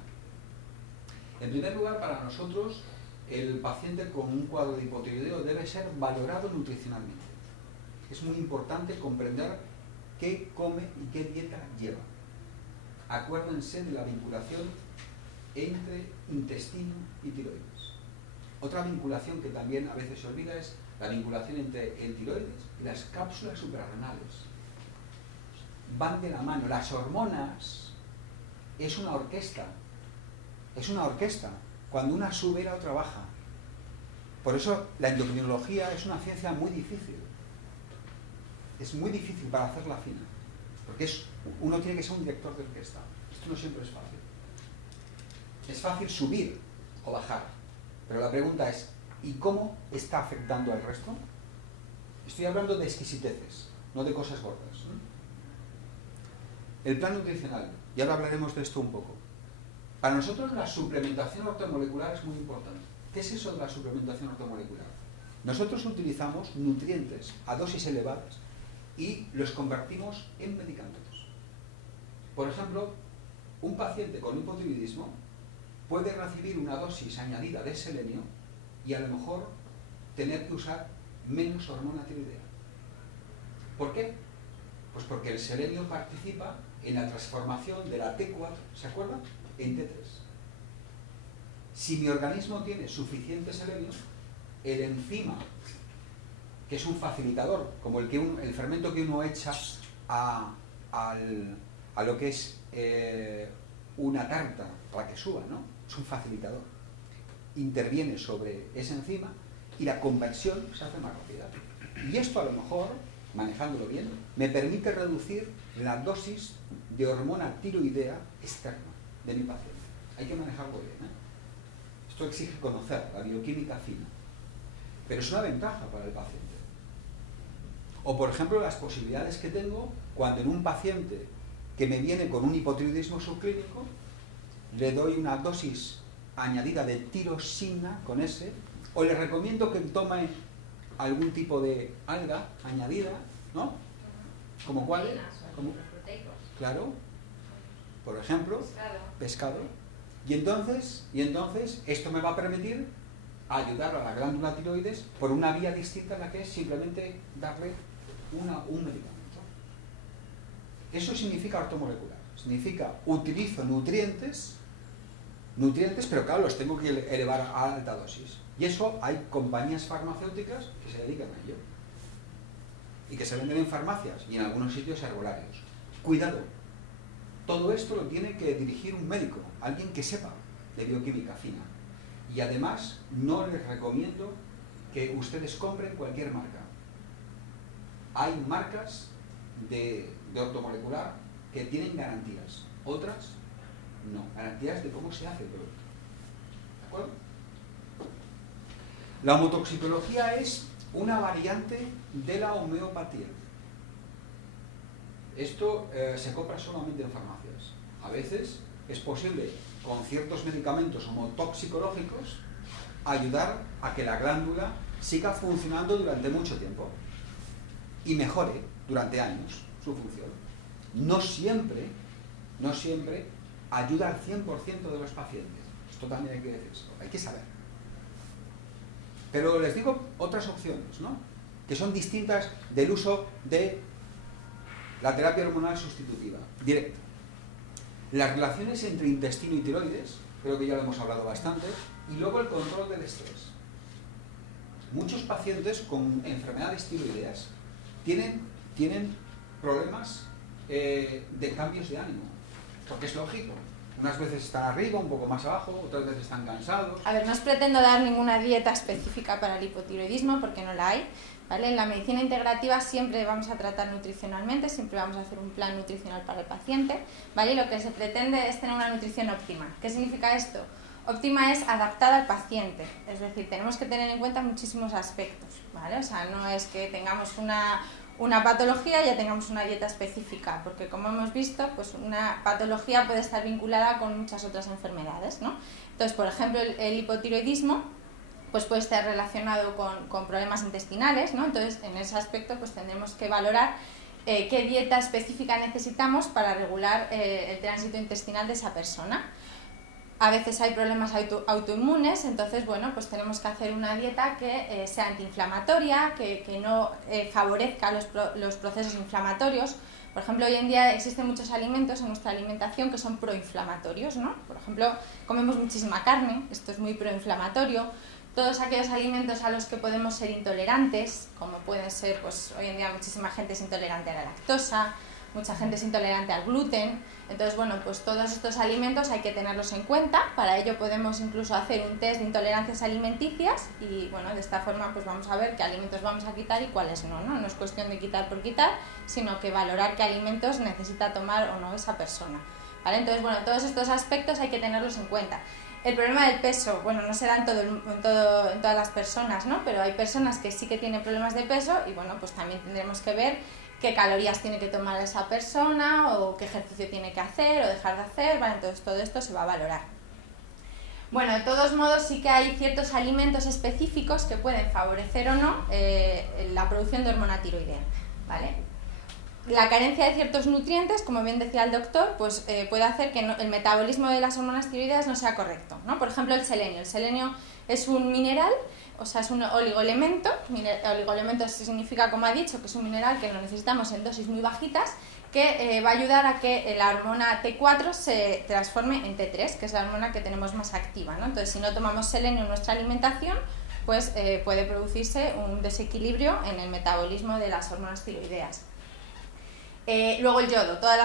En primer lugar, para nosotros, el paciente con un cuadro de hipotiroideo debe ser valorado nutricionalmente. Es muy importante comprender qué come y qué dieta lleva. Acuérdense de la vinculación entre intestino y tiroides. Otra vinculación que también a veces se olvida es la vinculación entre el tiroides y las cápsulas suprarrenales. Van de la mano. Las hormonas es una orquesta. Es una orquesta. Cuando una sube, la otra baja. Por eso la endocrinología es una ciencia muy difícil. Es muy difícil para hacerla fina. Porque uno tiene que ser un director de orquesta. Esto no siempre es fácil. Es fácil subir o bajar. Pero la pregunta es, ¿y cómo está afectando al resto? Estoy hablando de exquisiteces, no de cosas gordas, ¿no? El plan nutricional, y ahora hablaremos de esto un poco. Para nosotros la suplementación ortomolecular es muy importante. ¿Qué es eso de la suplementación ortomolecular? Nosotros utilizamos nutrientes a dosis elevadas y los convertimos en medicamentos. Por ejemplo, un paciente con hipotiroidismo puede recibir una dosis añadida de selenio y a lo mejor tener que usar menos hormona tiroidea. ¿Por qué? Pues porque el selenio participa en la transformación de la T4, ¿se acuerdan?, en T3. Si mi organismo tiene suficiente selenio, el enzima, que es un facilitador, como el fermento que uno echa a lo que es una tarta para que suba, ¿no? Es un facilitador. Interviene sobre esa enzima y la conversión se hace más rápida. Y esto a lo mejor, manejándolo bien, me permite reducir la dosis de hormona tiroidea externa de mi paciente. Hay que manejarlo bien, ¿eh? Esto exige conocer la bioquímica fina. Pero es una ventaja para el paciente. O por ejemplo las posibilidades que tengo cuando en un paciente que me viene con un hipotiroidismo subclínico le doy una dosis añadida de tirosina con S, o le recomiendo que tome algún tipo de alga añadida, ¿no? ¿Como cuál? ¿Como? Claro, por ejemplo, pescado. Y entonces esto me va a permitir ayudar a la glándula tiroides por una vía distinta a la que es simplemente darle un medicamento. Eso significa ortomolecular. Significa utilizo nutrientes, pero claro, los tengo que elevar a alta dosis. Y eso hay compañías farmacéuticas que se dedican a ello. Y que se venden en farmacias y en algunos sitios herbolarios. Cuidado, todo esto lo tiene que dirigir un médico, alguien que sepa de bioquímica fina. Y además no les recomiendo que ustedes compren cualquier marca. Hay marcas de ortomolecular que tienen garantías, otras no, garantías de cómo se hace el producto. ¿De acuerdo? La homotoxicología es una variante de la homeopatía. Esto se compra solamente en farmacias. A veces es posible, con ciertos medicamentos homotoxicológicos, ayudar a que la glándula siga funcionando durante mucho tiempo y mejore durante años su función. No siempre ayuda al 100% de los pacientes. Esto también hay que decirlo, hay que saber. Pero les digo otras opciones, ¿no?, que son distintas del uso de la terapia hormonal sustitutiva, directa. Las relaciones entre intestino y tiroides, creo que ya lo hemos hablado bastante, y luego el control del estrés. Muchos pacientes con enfermedades tiroideas tienen problemas de cambios de ánimo, porque es lógico. Unas veces están arriba, un poco más abajo, otras veces están cansados. A ver, no os pretendo dar ninguna dieta específica para el hipotiroidismo porque no la hay, ¿vale? En la medicina integrativa siempre vamos a tratar nutricionalmente, siempre vamos a hacer un plan nutricional para el paciente, ¿vale? Y lo que se pretende es tener una nutrición óptima. ¿Qué significa esto? Óptima es adaptada al paciente, es decir, tenemos que tener en cuenta muchísimos aspectos, ¿vale? O sea, no es que tengamos una patología y ya tengamos una dieta específica, porque como hemos visto, pues una patología puede estar vinculada con muchas otras enfermedades, ¿no? Entonces, por ejemplo, el hipotiroidismo pues puede estar relacionado con problemas intestinales, ¿no? Entonces, en ese aspecto pues tendremos que valorar qué dieta específica necesitamos para regular el tránsito intestinal de esa persona. A veces hay problemas autoinmunes, entonces bueno, pues tenemos que hacer una dieta que sea antiinflamatoria, que no favorezca los procesos inflamatorios. Por ejemplo, hoy en día existen muchos alimentos en nuestra alimentación que son proinflamatorios, ¿no? Por ejemplo, comemos muchísima carne, esto es muy proinflamatorio. Todos aquellos alimentos a los que podemos ser intolerantes, como pueden ser, pues hoy en día muchísima gente es intolerante a la lactosa, mucha gente es intolerante al gluten. Entonces, bueno, pues todos estos alimentos hay que tenerlos en cuenta. Para ello podemos incluso hacer un test de intolerancias alimenticias y, bueno, de esta forma pues vamos a ver qué alimentos vamos a quitar y cuáles no, ¿no? No es cuestión de quitar por quitar, sino que valorar qué alimentos necesita tomar o no esa persona, ¿vale? Entonces, bueno, todos estos aspectos hay que tenerlos en cuenta. El problema del peso, bueno, no será en todas las personas, ¿no? Pero hay personas que sí que tienen problemas de peso y, bueno, pues también tendremos que ver qué calorías tiene que tomar esa persona o qué ejercicio tiene que hacer o dejar de hacer, ¿vale? Entonces todo esto se va a valorar. Bueno, de todos modos sí que hay ciertos alimentos específicos que pueden favorecer o no la producción de hormona tiroidea, ¿vale? La carencia de ciertos nutrientes, como bien decía el doctor, pues puede hacer que el metabolismo de las hormonas tiroideas no sea correcto, ¿no? Por ejemplo, el selenio. El selenio es un mineral, o sea, es un oligoelemento. Oligoelemento significa, como ha dicho, que es un mineral que lo necesitamos en dosis muy bajitas, que va a ayudar a que la hormona T4 se transforme en T3, que es la hormona que tenemos más activa, ¿no? Entonces, si no tomamos selenio en nuestra alimentación, pues puede producirse un desequilibrio en el metabolismo de las hormonas tiroideas. Luego el yodo, todas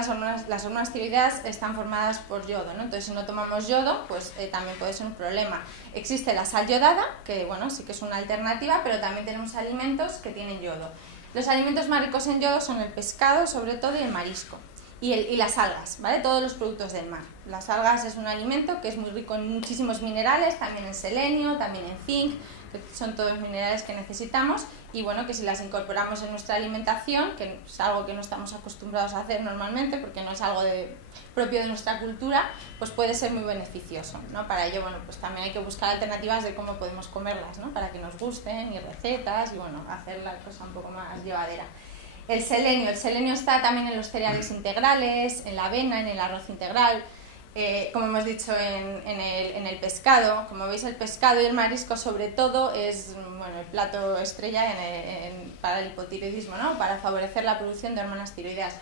las hormonas tiroideas están formadas por yodo, ¿no? Entonces si no tomamos yodo, pues también puede ser un problema. Existe la sal yodada, que bueno, sí que es una alternativa, pero también tenemos alimentos que tienen yodo. Los alimentos más ricos en yodo son el pescado, sobre todo, y el marisco. Y las algas, ¿vale? Todos los productos del mar. Las algas es un alimento que es muy rico en muchísimos minerales, también en selenio, también en zinc, que son todos minerales que necesitamos y bueno, que si las incorporamos en nuestra alimentación, que es algo que no estamos acostumbrados a hacer normalmente porque no es algo propio de nuestra cultura, pues puede ser muy beneficioso, ¿no? Para ello, bueno, pues también hay que buscar alternativas de cómo podemos comerlas, ¿no? Para que nos gusten y recetas y bueno, hacer la cosa un poco más llevadera. El selenio está también en los cereales integrales, en la avena, en el arroz integral, como hemos dicho en el pescado. Como veis, el pescado y el marisco sobre todo es bueno, el plato estrella para el hipotiroidismo, ¿no? Para favorecer la producción de hormonas tiroideas.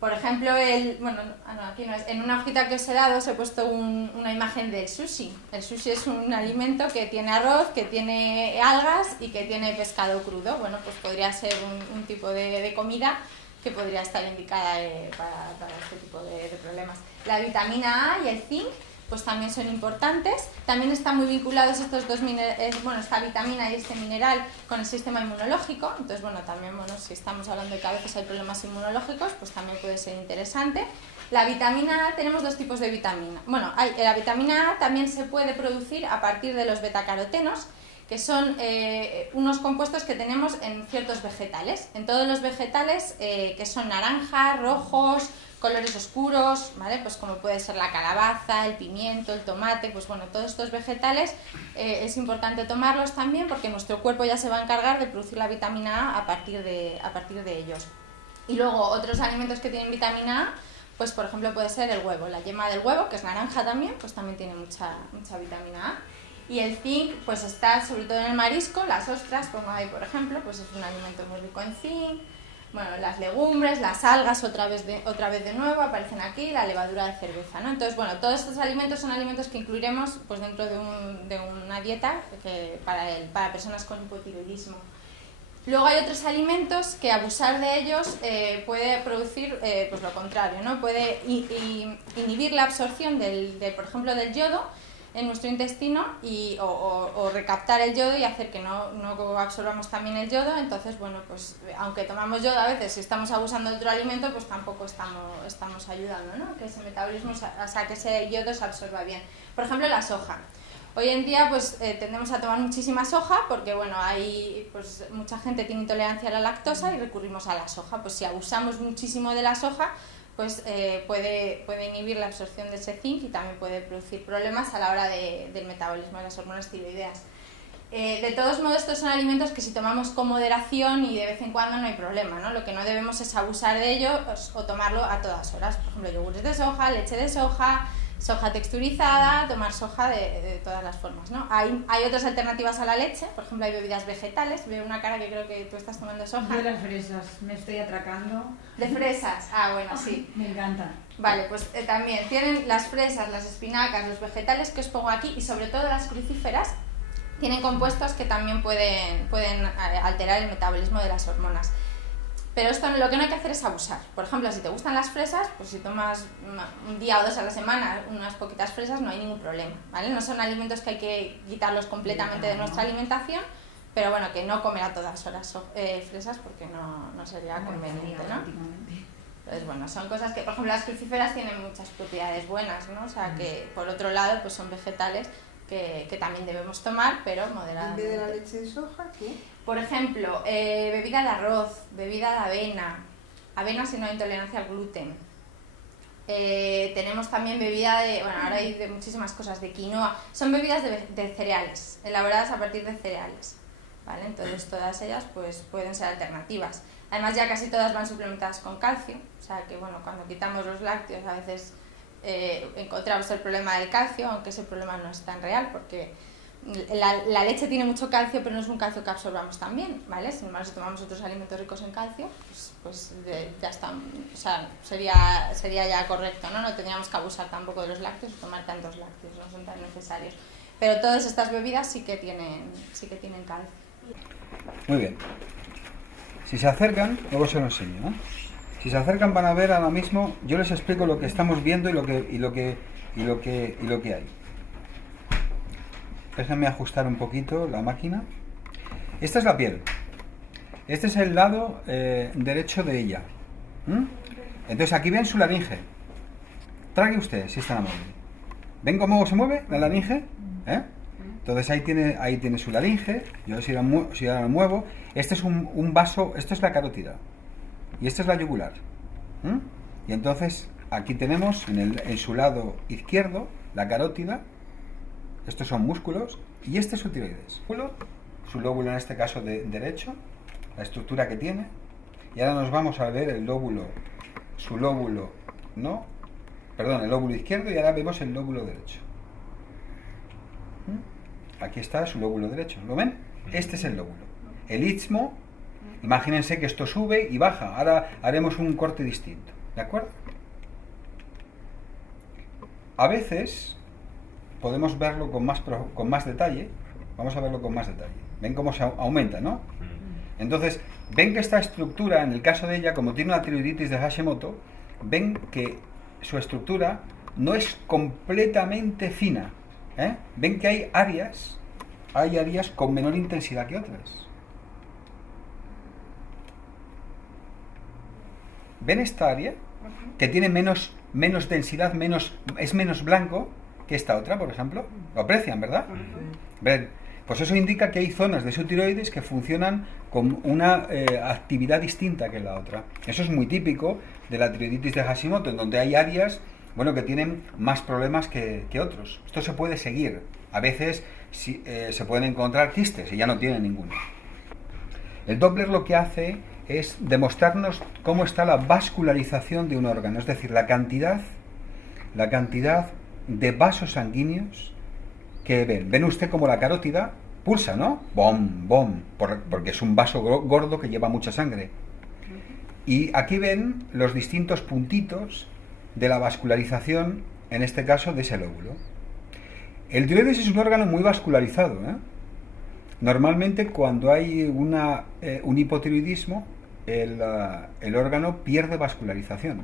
Por ejemplo, aquí no es, en una hojita que os he dado os he puesto una imagen del sushi. El sushi es un alimento que tiene arroz, que tiene algas y que tiene pescado crudo. Bueno, pues podría ser un tipo de comida que podría estar indicada para este tipo de problemas. La vitamina A y el zinc pues también son importantes. También están muy vinculados estos dos minerales, bueno, esta vitamina y este mineral con el sistema inmunológico. Entonces, bueno, también, bueno, si estamos hablando de que a veces hay problemas inmunológicos, pues también puede ser interesante. La vitamina A, tenemos dos tipos de vitamina. Bueno, la vitamina A también se puede producir a partir de los betacarotenos, que son unos compuestos que tenemos en ciertos vegetales. En todos los vegetales que son naranjas, rojos, colores oscuros, ¿vale? Pues como puede ser la calabaza, el pimiento, el tomate, pues bueno, todos estos vegetales es importante tomarlos también porque nuestro cuerpo ya se va a encargar de producir la vitamina A a partir de ellos. Y luego otros alimentos que tienen vitamina A, pues por ejemplo puede ser el huevo, la yema del huevo, que es naranja también, pues también tiene mucha vitamina A. Y el zinc pues está sobre todo en el marisco, las ostras, como hay por ejemplo, pues es un alimento muy rico en zinc. Bueno, las legumbres, las algas otra vez de nuevo aparecen aquí, la levadura de cerveza, ¿no? Entonces, bueno, todos estos alimentos son alimentos que incluiremos pues dentro de una dieta para personas con hipotiroidismo. Luego hay otros alimentos que abusar de ellos puede producir pues lo contrario, ¿no? Puede inhibir la absorción por ejemplo, del yodo en nuestro intestino o recaptar el yodo y hacer que no absorbamos también el yodo. Entonces, bueno, pues aunque tomamos yodo a veces, si estamos abusando de otro alimento, pues tampoco estamos ayudando, ¿no? Que ese metabolismo, o sea, que ese yodo se absorba bien. Por ejemplo, la soja. Hoy en día pues tendemos a tomar muchísima soja porque bueno, pues mucha gente tiene intolerancia a la lactosa y recurrimos a la soja. Pues si abusamos muchísimo de la soja, pues puede inhibir la absorción de ese zinc y también puede producir problemas a la hora del metabolismo de las hormonas tiroideas. De todos modos, estos son alimentos que si tomamos con moderación y de vez en cuando no hay problema, ¿no? Lo que no debemos es abusar de ello o tomarlo a todas horas. Por ejemplo, yogures de soja, leche de soja, soja texturizada, tomar soja de todas las formas, ¿no? Hay otras alternativas a la leche, por ejemplo hay bebidas vegetales, veo una cara que creo que tú estás tomando soja. Yo las fresas, me estoy atracando. ¿De fresas? Ah, bueno, sí. Me encantan. Vale, pues también tienen las fresas, las espinacas, los vegetales que os pongo aquí y sobre todo las crucíferas, tienen compuestos que también pueden alterar el metabolismo de las hormonas. Pero esto lo que no hay que hacer es abusar. Por ejemplo, si te gustan las fresas, pues si tomas un día o dos a la semana unas poquitas fresas no hay ningún problema, ¿vale? No son alimentos que hay que quitarlos completamente de nuestra alimentación, pero bueno, que no comer a todas horas fresas porque no sería conveniente, ¿no? Entonces, bueno, son cosas que, por ejemplo, las crucíferas tienen muchas propiedades buenas, ¿no? O sea, que por otro lado, pues son vegetales que también debemos tomar, pero moderadamente. ¿En vez de la leche de soja, qué? Por ejemplo, bebida de arroz, bebida de avena si no hay intolerancia al gluten. Tenemos también bebida ahora hay de muchísimas cosas, de quinoa. Son bebidas de cereales, elaboradas a partir de cereales, ¿vale? Entonces todas ellas pues pueden ser alternativas. Además ya casi todas van suplementadas con calcio, o sea que bueno, cuando quitamos los lácteos a veces encontramos el problema del calcio, aunque ese problema no es tan real porque la leche tiene mucho calcio, pero no es un calcio que absorbamos tan bien, ¿vale? Sin embargo, si tomamos otros alimentos ricos en calcio, pues ya está, o sea, sería ya correcto, ¿no? No tendríamos que abusar tampoco de los lácteos o tomar tantos lácteos, no son tan necesarios. Pero todas estas bebidas sí que tienen calcio. Muy bien. Si se acercan, luego se lo enseño, ¿no? Si se acercan van a ver ahora mismo, yo les explico lo que estamos viendo y lo que hay. Déjenme ajustar un poquito la máquina. Esta es la piel. Este es el lado derecho de ella. Entonces aquí ven su laringe. Trague usted, si es tan amable. ¿Ven cómo se mueve la laringe? Entonces ahí tiene su laringe. Yo si ahora lo muevo. Este es un vaso, esto es la carótida. Y esta es la yugular. Y entonces aquí tenemos en su lado izquierdo la carótida. Estos son músculos y este es su tiroides. Su lóbulo en este caso derecho, la estructura que tiene. Y ahora nos vamos a ver el lóbulo izquierdo y ahora vemos el lóbulo derecho. Aquí está su lóbulo derecho, ¿lo ven? Este es el lóbulo. El istmo, imagínense que esto sube y baja. Ahora haremos un corte distinto, ¿de acuerdo? A veces podemos verlo con más detalle. Vamos a verlo con más detalle. Ven cómo se aumenta, ¿no? Entonces, ven que esta estructura, en el caso de ella, como tiene una tiroiditis de Hashimoto, ven que su estructura no es completamente fina. Ven que hay áreas con menor intensidad que otras. ¿Ven esta área? Que tiene menos densidad, es menos blanco que esta otra, por ejemplo. Lo aprecian, ¿verdad? ¿Ven? Pues eso indica que hay zonas de su tiroides que funcionan con una actividad distinta que la otra. Eso es muy típico de la tiroiditis de Hashimoto, en donde hay áreas, bueno, que tienen más problemas que otros. Esto se puede seguir. A veces se pueden encontrar quistes y ya no tienen ninguno. El Doppler lo que hace es demostrarnos cómo está la vascularización de un órgano, es decir, la cantidad de vasos sanguíneos que ven. Ven usted como la carótida pulsa, ¿no? Bom, bom, porque es un vaso gordo que lleva mucha sangre. Y aquí ven los distintos puntitos de la vascularización, en este caso de ese lóbulo. El tiroides es un órgano muy vascularizado, Normalmente cuando hay un hipotiroidismo, el órgano pierde vascularización.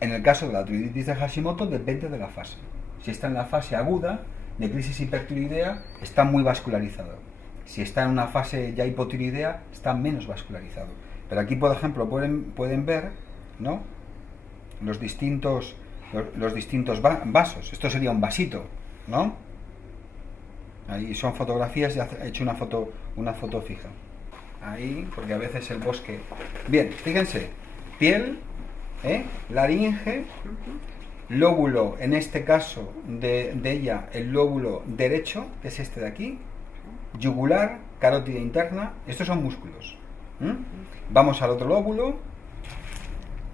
En el caso de la tiroiditis de Hashimoto depende de la fase. Si está en la fase aguda de crisis hipertiroidea, está muy vascularizado. Si está en una fase ya hipotiroidea, está menos vascularizado. Pero aquí, por ejemplo, pueden ver, ¿no?, los distintos vasos. Esto sería un vasito, ¿no? Ahí son fotografías, ya he hecho una foto fija. Ahí, porque a veces el bosque... Bien, fíjense, piel, laringe, lóbulo, en este caso de ella, el lóbulo derecho, que es este de aquí, yugular, carótida interna, estos son músculos. Vamos al otro lóbulo,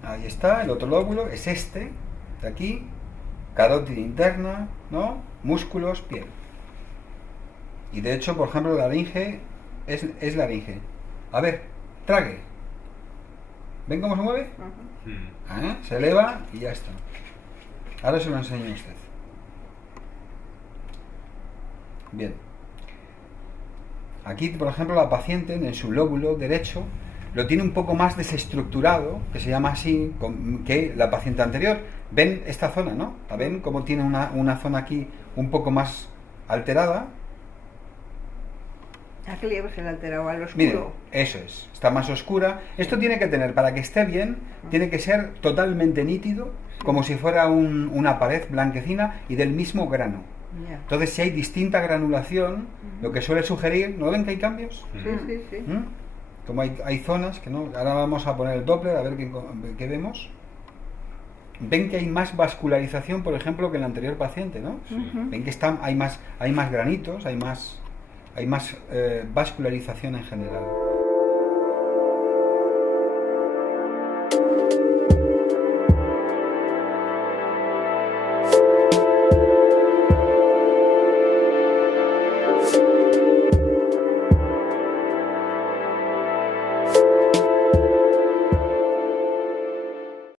ahí está, el otro lóbulo, es este, de aquí, carótida interna, ¿no?, músculos, piel. Y de hecho, por ejemplo, la laringe es laringe. A ver, trague. ¿Ven cómo se mueve? Se eleva y ya está. Ahora se lo enseño a usted. Bien. Aquí, por ejemplo, la paciente en su lóbulo derecho lo tiene un poco más desestructurado, que se llama así, que la paciente anterior. ¿Ven esta zona, no? ¿La ven cómo tiene una zona aquí un poco más alterada? Aquí se le ha alterado al oscuro. Miren, eso es, está más oscura. Esto tiene que tener, para que esté bien, tiene que ser totalmente nítido, como si fuera una pared blanquecina y del mismo grano. Entonces, si hay distinta granulación, lo que suele sugerir, ¿no ven que hay cambios? Sí. Como hay zonas que no. Ahora vamos a poner el Doppler a ver qué vemos. Ven que hay más vascularización, por ejemplo, que en el anterior paciente, ¿no? Ven que hay más granitos, hay más vascularización en general.